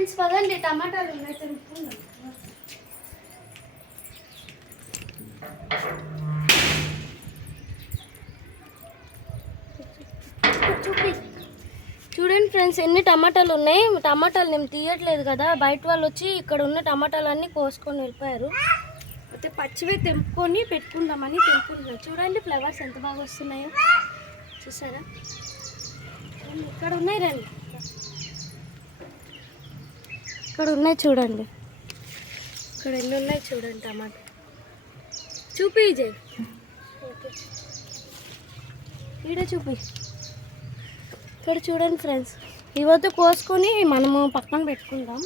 Friends పదండి టమాటాలు ఉన్నాయి చూడండి ఫ్రెండ్స్ ఎన్ని టమాటాలు ఉన్నాయి. టమాటాలు నేను తీయట్లేదు కదా బయట వాళ్ళు వచ్చి ఇక్కడ ఉన్న టమాటాలన్నీ కోసుకొని వెళ్ళిపోయారు. అయితే పచ్చివే తెంపుకొని పెట్టుకుందామని తెంపుకుంటున్నాం చూడండి ఫ్లవర్స్ ఎంత బాగా వస్తున్నాయో. చూసారా? ఇక్కడ ఉన్నాయి రండి. ఇక్కడ ఉన్నాయి చూడండి. ఇక్కడ ఎన్ని ఉన్నాయి చూడండి టమాటా. చూపి జై ఈడ చూపి. ఇక్కడ చూడండి ఫ్రెండ్స్. ఇవైతే కోసుకొని మనము పక్కన పెట్టుకుందాం.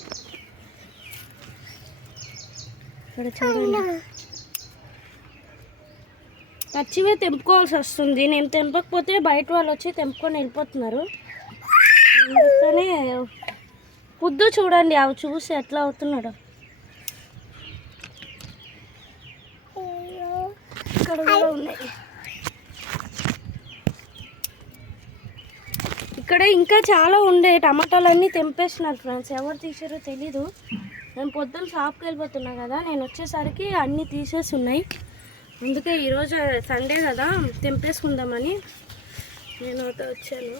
ఇక్కడ చూడండి. నచ్చివే తెంపుకోవాల్సి వస్తుంది. నేను తెంపకపోతే బయట వాళ్ళు వచ్చి తెంపుకొని వెళ్ళిపోతున్నారు. అందుకనే పొద్దు చూడండి అవి చూసి ఎట్లా అవుతున్నాడు. ఇక్కడ కూడా ఉన్నాయి. ఇక్కడ ఇంకా చాలా ఉండే టమాటాలన్నీ తెంపేస్తున్నారు ఫ్రెండ్స్ ఎవరు తీసారో తెలీదు. నేను పొద్దున్న షాప్కి వెళ్ళిపోతున్నా కదా నేను వచ్చేసరికి అన్నీ తీసేసి ఉన్నాయి. అందుకే ఈరోజు సండే కదా తెంపేసుకుందామని నేను అయితే వచ్చాను.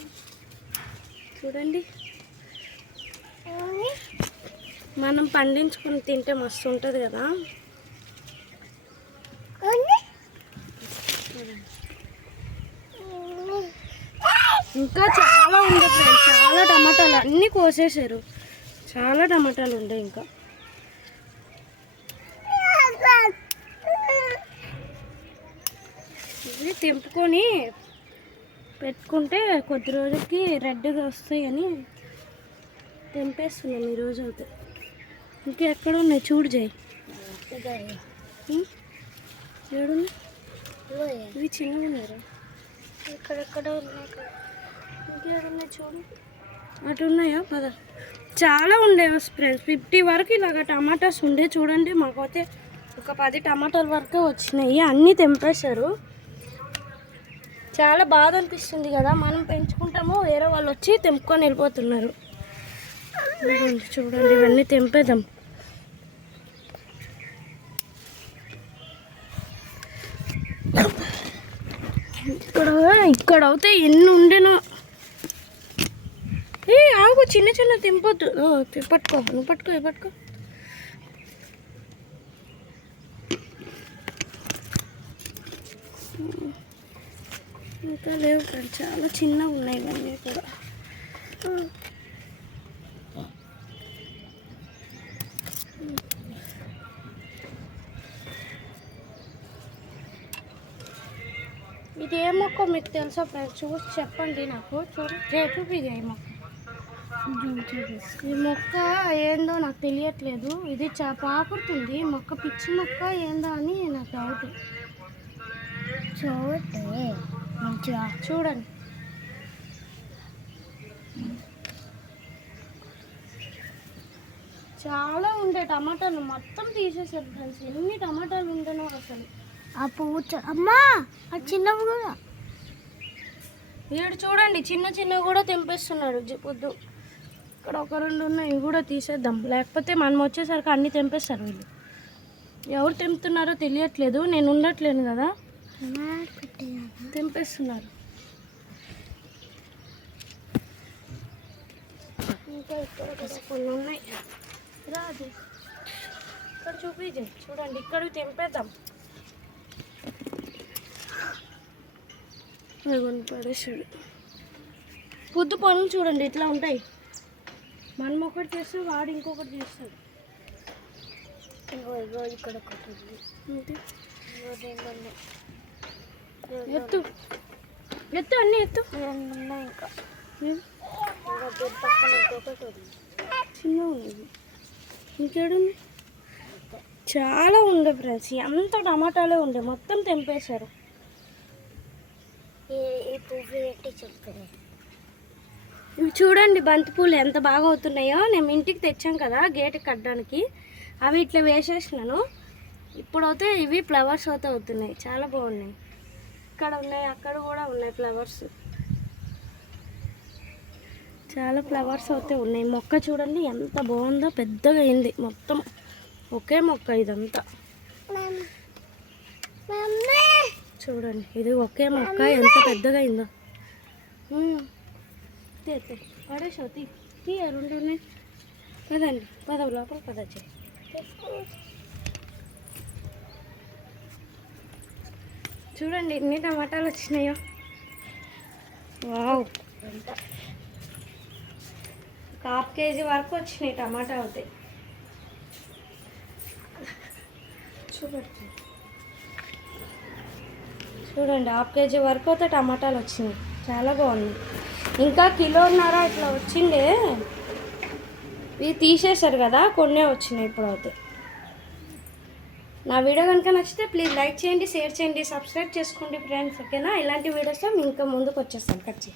చూడండి. మనం పండించుకుని తింటే మస్తు ఉంటుంది కదా ఇంకా చాలా ఉండే ఫ్రెండ్స్ చాలా టమాటాలు అన్నీ కోసేసారు చాలా టమాటాలు ఉండే ఇంకా. ఇది తెంపుకొని పెట్టుకుంటే కొద్ది రోజులకి రెడ్గా వస్తాయని తెంపేస్తున్నాను ఈరోజు అయితే. ఇంకా ఎక్కడ ఉన్నాయి? చూడు జై. చూడు ఇవి చిన్నగా ఉన్నారా ఇక్కడెక్కడ ఉన్నాయి ఇంకేడున్నాయి చూడు. అటు ఉన్నాయా? పద. చాలా ఉండే ఫ్రెండ్స్ ఫిఫ్టీ వరకు ఇలాగ టమాటాస్ ఉండే. చూడండి మాకైతే ఒక పది టమాటాల వరకు వచ్చినాయి. అన్నీ తెంపేశారు. చాలా బాధ అనిపిస్తుంది కదా. మనం పెంచుకుంటాము వేరే వాళ్ళు వచ్చి తెంపుకొని వెళ్ళిపోతున్నారు. చూడండి ఇవన్నీ తెంపేద్దాం. ఇక్కడ ఇక్కడ అయితే ఎన్ని ఉండేనో. ఏ ఆగు చిన్న చిన్న తెంపొద్దు. పట్టుకో నువ్వు పట్టుకో పట్టుకో. ఇంకా లేవు ఫ్రెండ్స్ చాలా చిన్నగా ఉన్నాయి ఇవన్నీ కూడా. ఇది ఏ మొక్క మీకు తెలుసా ఫ్రెండ్స్? చూసి చెప్పండి నాకు. చూడు చే- చూపి ఇది ఏ మొక్క ఈ మొక్క ఏందో నాకు తెలియట్లేదు. ఇది చా పాకుడుతుంది మొక్క పిచ్చి మొక్క ఏందో అని నాకు డౌట్ చూడండి మంచిగా చూడండి. చాలా ఉండే టమాటాలు. మొత్తం తీసేసారు ఫ్రెండ్స్. ఎన్ని టమాటాలు ఉండేనో అసలు. ఆ పువ్వు అమ్మా! ఆ చిన్నవి కూడా. వీడు చూడండి చిన్న చిన్న కూడా తెంపేస్తున్నాడు. పొద్దు ఇక్కడ ఒక రెండు ఉన్నాయి ఇవి కూడా తీసేద్దాం. లేకపోతే మనం వచ్చేసరికి అన్ని తెంపేస్తారు వీళ్ళు. ఎవరు తెంపుతున్నారో తెలియట్లేదు. నేను ఉండట్లేను కదా. తెంపేస్తున్నారు. ఇంకా ఇక్కడ కొన్ని ఉన్నాయి. రాదు ఇక్కడ చూపించండి చూడండి ఇక్కడికి తెంపేద్దాం. పడేసాడు పొద్దు పనులు చూడండి ఇట్లా ఉంటాయి. మనం ఒకటి చేస్తే వాడు ఇంకొకటి చేస్తాడు. ఇక్కడ ఒకటి ఉంది. ఎత్తు. ఎత్తు అన్నీ ఎత్తు. ఇంకా. పక్కన ఇంకొకటి ఉంది. చిన్న ఉంది ఇంకేడుంది? చాలా ఉండే ఫ్రెండ్స్ ఎంత టమాటాలే ఉండే. మొత్తం తెంపేశారు. పువ్వు ఇవి చూడండి బంతిపూలు ఎంత బాగా అవుతున్నాయో. నేను ఇంటికి తెచ్చాం కదా గేట్ కట్టడానికి. అవి ఇట్లా వేసేసినాను. ఇప్పుడైతే ఇవి ఫ్లవర్స్ అయితే అవుతున్నాయి. చాలా బాగున్నాయి. ఇక్కడ ఉన్నాయి అక్కడ కూడా ఉన్నాయి ఫ్లవర్స్. చాలా ఫ్లవర్స్ అయితే ఉన్నాయి. మొక్క చూడండి ఎంత బాగుందో పెద్దగా అయింది. మొత్తం ఒకే మొక్క ఇదంతా. చూడండి. ఇది ఒకే మొక్క. ఎంత పెద్దగా అయిందో. ఉమ్. తే, పడేసావు తీ. తీ రెండు ఉన్నాయి. పదండి పదవు లోపల పదచ్చు చూడండి ఎన్ని టమాటాలు వచ్చినాయో. వావ్. ఒక హాఫ్ కేజీ వరకు వచ్చినాయి టమాటా అవుతాయి చూడండి చూడండి హాఫ్ కేజీ వరకు అయితే టమాటాలు వచ్చినాయి. చాలా బాగుంది. ఇంకా కిలోన్నర ఇట్లా వచ్చిండే ఇవి తీసేశారు కదా కొన్నే వచ్చినాయి ఇప్పుడైతే. నా వీడియో కనుక నచ్చితే ప్లీజ్ లైక్ చేయండి షేర్ చేయండి సబ్స్క్రైబ్ చేసుకోండి ఫ్రెండ్స్ ఓకేనా ఇలాంటి వీడియోస్ ఇంకా ముందుకు వచ్చేస్తాను. ఖచ్చితంగా